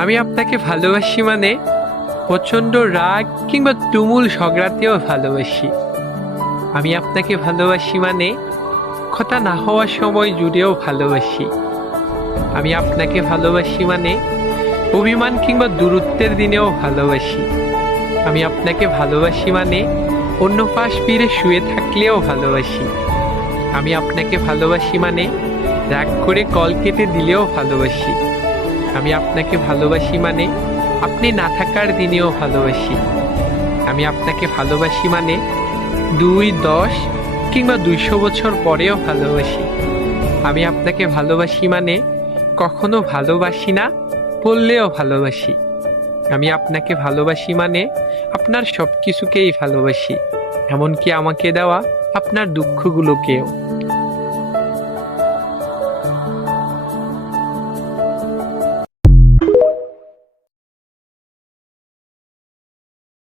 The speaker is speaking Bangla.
আমি আপনাকে ভালোবাসি মানে প্রচণ্ড রাগ কিংবা তুমুল ঝগড়াতেও ভালোবাসি। আমি আপনাকে ভালোবাসি মানে কথা না হওয়ার সময় জুড়েও ভালোবাসি। আমি আপনাকে ভালোবাসি মানে অভিমান কিংবা দূরত্বের দিনেও ভালোবাসি। আমি আপনাকে ভালোবাসি মানে অন্য পাশ ফিরে শুয়ে থাকলেও ভালোবাসি। আমি আপনাকে ভালোবাসি মানে রাগ করে কল কেটে দিলেও ভালোবাসি। আমি আপনাকে ভালোবাসি মানে আপনি না থাকার দিনেও ভালোবাসি। আমি আপনাকে ভালোবাসি মানে 2, 10 কিংবা 200 বছর পরেও ভালোবাসি। আমি আপনাকে ভালোবাসি মানে কখনো ভালোবাসি না বললেও ভালোবাসি। আমি আপনাকে ভালোবাসি মানে আপনার সব কিছুকেই ভালোবাসি, এমনকি আমাকে দেওয়া আপনার দুঃখগুলোকেও।